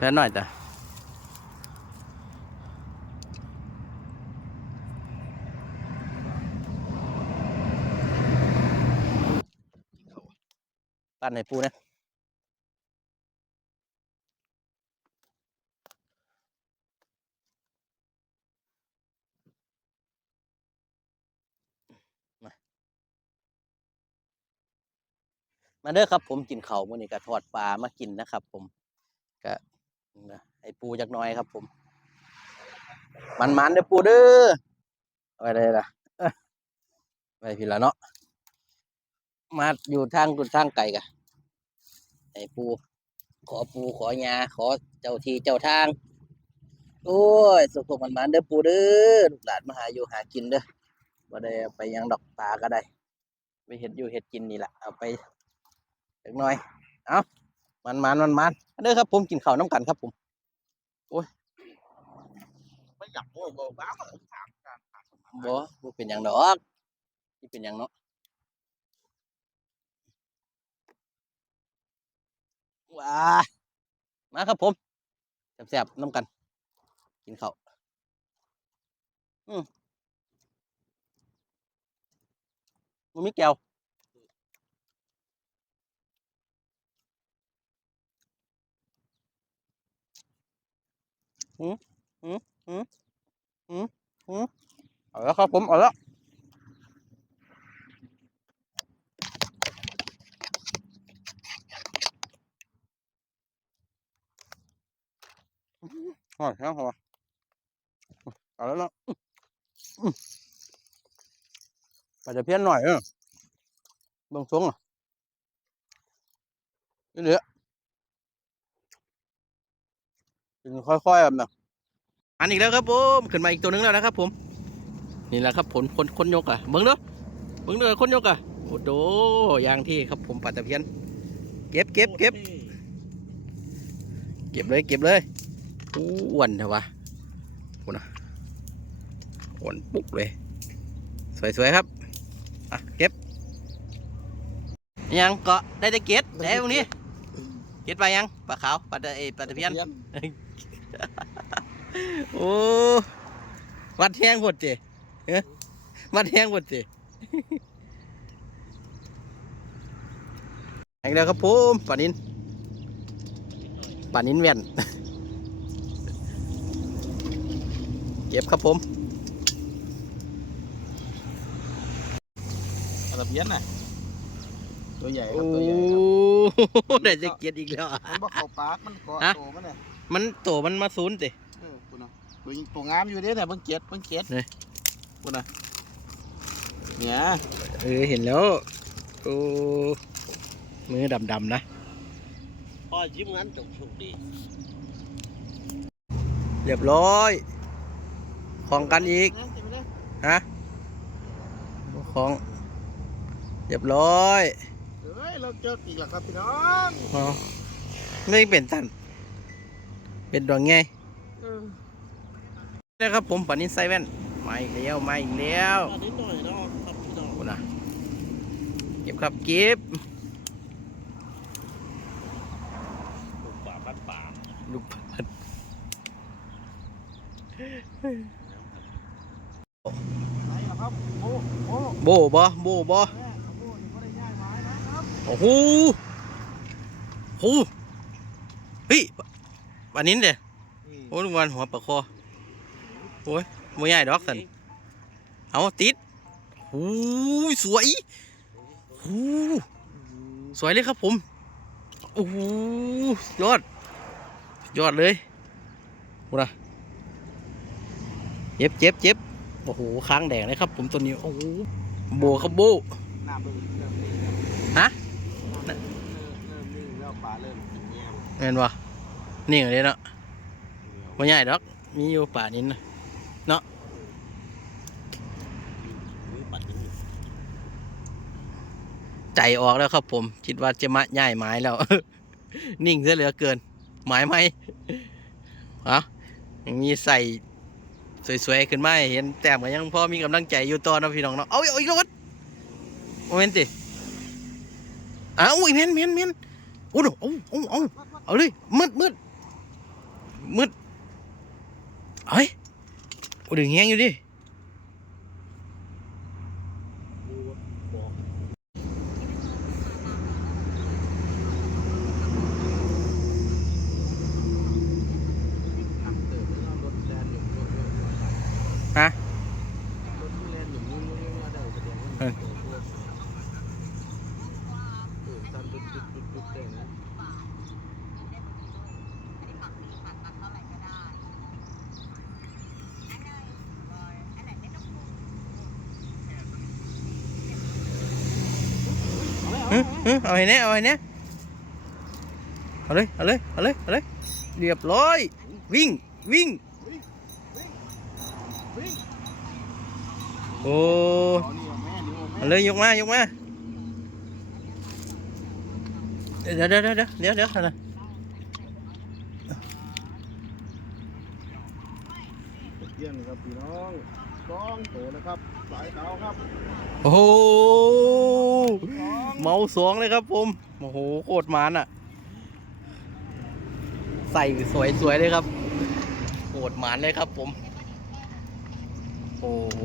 ตะเพียนแพ้หน่อยจ้ะปั้นให้ปูนะมามาเด้อครับผมกินเขาวมื้อนี้ก็ทอดปลามากินนะครับ ผมก็ นะให้ปูจักหน่อยครับ ผม มันมันๆเด้อปูเด้อเอาไปเลยล่ะไปพี่ละเนาะมาอยู่ทางกุนทางไกลกะให้ปู ขอปูขอยาขอเจ้าทีเจ้าทาง โอ้ยสุขมันมันๆเด้อปูเด้อลูกหลานมาหาอยู่หากินเด้อบ่ได้อไปยังดอกปลาก็ได้ ไปเห็ดอยู่เห็ดกินนี่แหละเอาไปเล็กน้อย เอา มันมันมันมันๆเด้อครับผมกินข้าวน้ำกันครับผมไม่อยากโง่โง่บ้ามาถามกันบ่บ่เป็นหยังดอกนี่เป็นหยังเนาะว้ามาครับผมแซ่บๆน้ำกัน กินข้าวอืมมันมีแก้ว อืมอืมอืมอืมอืมเอาแล้วครับผมเอาแล้วอ๋อแค่พอเอาแล้วเนาะอืมไปจะเพี้ยนหน่อยเออเบางช่วงอะนี่เหลือกิน ค่อยๆแบบน่ะอันอีกแล้วครับผมขึ้นมาอีกตัวหนึงแล้วนะครับ ผม นี่แหละครับผลคนคนยกอะเบิ้งเด้อเบิ้งเด้อคนยกอะโอ้โหยางที่ครับผมปัตตะเพียน เก็บเก็บเก็บเก็บเลยเก็บเลยอู้อ้วนเถอะวะโอ้นะอ้วนปุ๊กเลย สวยๆครับอะเก็บยังเกาะได้แต่เก็ดได้ตรงนี้ เก็ดไปยังปลาขาวปลาตะเอยปลาตะเพียน โอ้ วัดแห้งหมดเจเอ้อวัดแห้งหมดเจอีกแล้วครับผมปลานินปลานินแว่น เก็บครับผมปลาเพี้ยนน่ะตัวใหญ่คโอ้รับตัวใหญ่ครับได้จะเก็บอีกแล้วมันบ่เข้าปากมันเกาะฮะโตมันเนี่ยมันโตมันมาศูนย์เตเออคุณน่ะ ตัวยิงตัวงามอยู่เด้เนี่ยเบิ่งเก็ดเบิ่งเก็ดนี่คุณน่ะเนี่ยเออเห็นแล้วโอ้มือดำๆนะ พ่อยิ้มงั้นจบโชคดี เรียบร้อย ของกันอีก ฮะ ของ เรียบร้อยเฮ้ยเราเจออีกแล้วครับพี่น้อง อ๋อไม่เป็นตันเป็นดวงไงเออ นะครับผมปานินไซแว่นมาอีกแล้วมาอีกแล้วอันนี้หน่อยเนาะครับพี่น้องคุณนะเก็บครับเก็บปลูกป่าบ้านป่าลูกปัดไหนล่ะครับโอ้โอ้โบบ่โบบ่แม่ขโมยนี่บ่ได้ย้ายไม้นะครับโอ้โหโอ้โหเฮ้ยปานินเด้นี่โอ้ลุงวันหัวปลาคอ โอ้ยมวยใหญ่ดอกสันเอาติดโอ้ยสวยโอ้สวยเลยครับผมโอ้โหยอด ยอดเลยกูนะเจ็บเจ็บเจ็บโอ้โหค้างแดงเลยครับ ผมตัวนี้โอ้โหโบครับโบฮะเริ่มเริ่มนี่แล้วปลาเริ่มกินแง่มเห็นปะนี่เลยเนาะมวยใหญ่ดอก มีอยู่ป่านี้นะ มือปัดกันอยู่ ใจออกแล้วครับผม คิดว่าจะมาย่ายไม้แล้ว นิ่งซะเหลือเกิน หมายไหมอะยังมีใส่สวยๆขึ้นมาให้เห็นแต้มก็ยังพอมีกำลังใจอยู่ต่อนะพี่น้องเนาะเอาเอาอีกแล้ววะโมเมนติอ้าวอุ้ยเมนเมนเมนโอ้โหเอาเอาเอาเอาเลยมืดมืดมืดเฮ้ยโอ้ดึงแห้งอยู่ดิ กูบอกทำเติมแล้วรถแลนอยู่รถรถรถ ฮะ รถที่แลนอยู่นู่นนู่นนู่นได้แสดงว่า เออ เออตันดุดดุดดุดดุดได้นะ ฮึฮึ เอาให้แน่เอาให้แน่เอาเลยเอาเลยเอาเลยเอาเลยเรียบร้อย วิ่งวิ่งโอ้เอาเลยยกมายกมาเดี๋ยวเดี๋ยวเดี๋ยวเดี๋ยวเดี๋ยวเดี๋ยวนะเที่ยงครับพี่น้อง สองโตนะครับ สายขาวครับโอ้โหสองเมาสองเลยครับผมโอ้โหโคตรมันอะ ใส่สวยสวยๆเลยครับโคตรมันเลยครับผม โอ้โห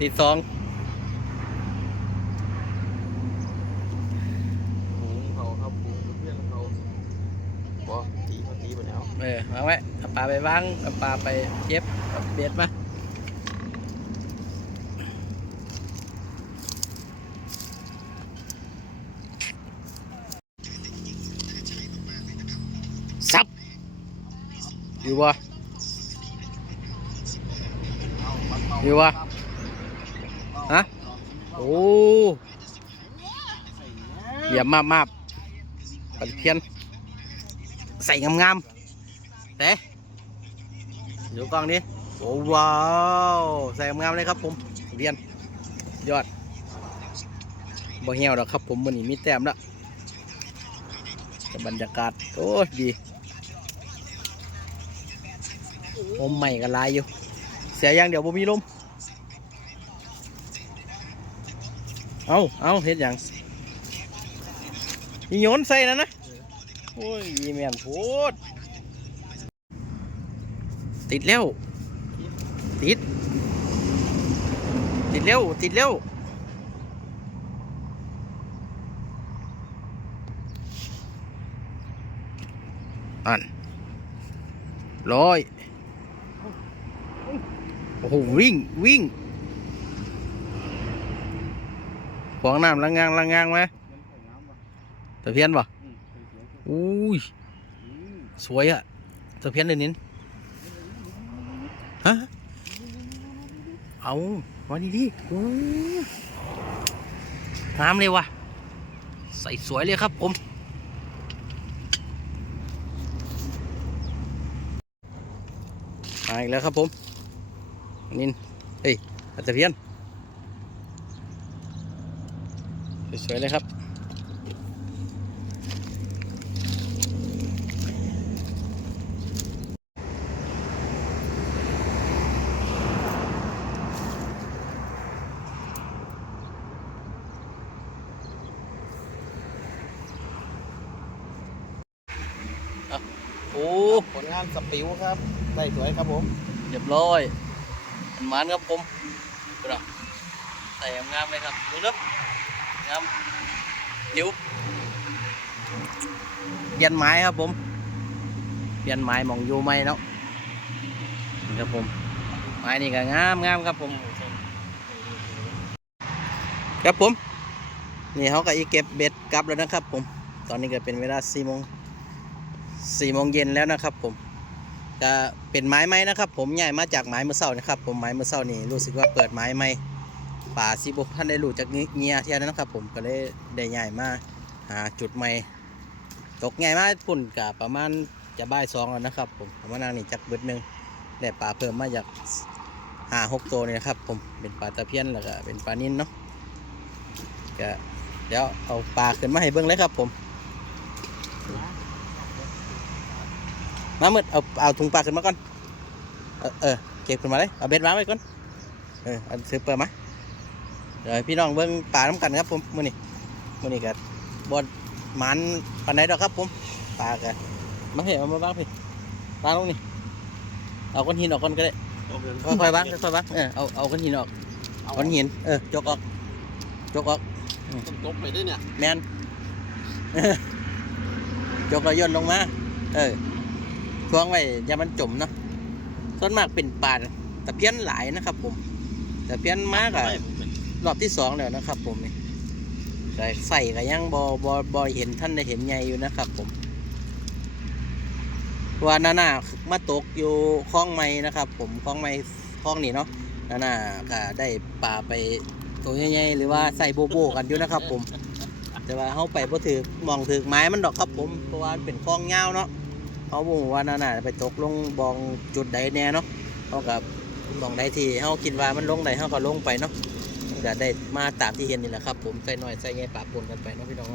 ติดสอง ฝูงเขาครับฝูงเพื่อนเขาบอกตีเขาตีไปแล้ว เออวางไว้เอาปลาไปวางเอาปลาไปเก็บเอาเบ็ดมาซับ อยู่บ่อยู่วะฮะ โอ้เหยียบมาบมาบปันเพียน ใส่งามๆ เตะดูกล้องนี้โอ้ว้าวใส่งามเลยครับผมเรียนยอดบ่เหี่ยวดอกครับผมมันนี้มีแต้มแล้วบรรยากาศโอ้ดีลมใหม่กันลายอยู่ เสียอย่างเดี๋ยวบ่มีลม เอาเอาเฮ็ดหยังยีโยนใส่นะนะ โอ้ยยีแมนโพด ติดแล้วติด ติดเร็ว ติดเร็ว อันร้อย โอ้โห วิ่ง วิ่งขวางน้ำลังงางลังงางไหมตะเพียนป่ะอุ้ย สวยอะตะเพียนเลยนิน ฮะ เอามาดีดีๆอู้งามเลยวะใส่สวยเลยครับผมมาอีกแล้วครับผมนินเฮ้ยอัจตะเพียนสวยๆเลยครับ โอ้ ผลงานสปิวครับได้สวยครับผม เรียบร้อยมันมันครับผมดูนะใส่งามๆเลยครับดูนะงามหิวเปลี่ยนไม้ครับผม เปลี่ยนไม้หมองอยู่ไม้แล้วนี่ครับผมไม้นี่ก็งามงามครับผม ครับผม นี่เขาก็อีเก็บเบ็ดกลับแล้วนะครับผม ตอนนี้ก็เป็นเวลาสี่โมง สี่โมงเย็นแล้วนะครับผมก็เป็นไม้ไม้นะครับ ผมใหญ่มาจากไม้เมือเศร้านะครับ ผมไม้เมือเศร้านี่รู้สึกว่าเปิดไม้ใหมป่าซีบุท่านได้รู้จากเงียเทียนนะครับ ผมก็เลยได้ใหญ่มาหาจุดใหม่ตกใหญ่มากปุ่นกับประมาณจะบ่ายสองแล้วนะครับ ผมประมาณนั้นนี่จักเบิดหนึ่งได้ปลาเพิ่มมาจากหาหกตัวนี่นะครับ ผมเป็นปลาตะเพียนแล้วก็เป็นปลานิ่นเนาะก็เดี๋ยวเอาปลาขึ้นมาให้เบิ้งเลยครับผม มามืดเอาเอาถุงปลาขึ้นมาก่อน เออเออเก็บขึ้นมาเลยเอาเบ็ดวางไว้ก่อนเออเอาซื้อเปิดมาเดี๋ยวให้พี่น้องเบิ่งปลาน้ำกันครับผมมื้อนี้มื้อนี้ก็บ่หมันปานใดดอกครับผมปลาก็มาเห็นเอามาบ้างพี่ปลาลงนี่เอาก้อนหินออกก่อนก็ได้ค่อยๆบ้างค่อยๆบ้างเออเอาเอาก้อนหินออกเอาก้อนหินเออจกออกจกออกต้องตกไปด้วยเนี่ยแมนยกระย่นลงมา เออ ทวงไว้อย่ามันจมเนาะส่วนมากเป็นปลาตะเพียนหลายนะครับ ผมตะเพียนมากอะรอบที่สองแล้วนะครับ ผมนี่ใส่ก็ยังบอบอบอเห็นท่านได้เห็นไงอยู่นะครับ ผมว่านาน่ามาตกอยู่คลองไม้นะครับ ผมคลองไม้คลองนี่เนาะนาน่าก็ได้ปลาไปตัวใหญ่ๆหรือว่าใส่โบโบกันอยู่นะครับ ผม แต่ว่าเขาไปพอถือมองถือไม้มันดอกครับผมเพราะว่ามันเป็นคลองเงาเนาะ เขาบอกว่านั่นน่ะไปตกลงบองจุดใดแน่เนาะเขากับมองใดที่เขาคิดว่ามันลงใดเขาก็ลงไปเนาะก็ได้มาตามที่เห็นนี่แหละครับ ผมใส่หน่อยใส่ใหญ่ปลาปนกันไปเนาะพี่น้อง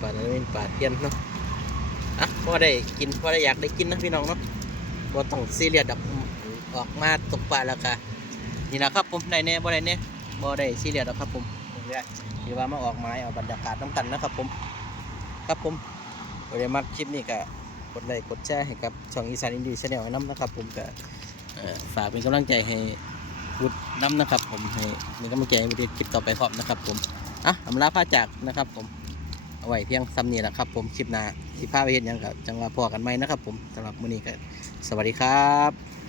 ปลานั้นเป็นปลาเทียนเนาะอะพอได้กินพอได้อยากได้กินนะพี่น้องเนาะบ่ต้องซีเรียสดับออกมาตกปลาแล้วก็นี่แหละครับผมได้แน่บ่ได้แน่บ่ได้ซีเรียสหรอกครับผมเนี่ยที่ว่ามาออกไม้เอาบรรยากาศน้ำกันนะครับผม ครับผมวันนี้มักคลิปนี้ก็ กดไลค์กดแชร์ให้กับช่องอีสานอินดี้ชาแนลน้ำนะครับ ผมก็ฝากเป็นกำลังใจให้วุฒน้ำนะครับ ผมให้มีกำลังใจในวิดีโอคลิปต่อไปพร้อมนะครับ ผมอะอำลาพาจากนะครับ ผมเอาไว้เพียงซ้ำนี้แหละครับ ผมคลิปหน้าสิพาไปเห็นยังกับจังหวะพอกันไหมนะครับ ผมสำหรับมื้อนี้ก็สวัสดีครับ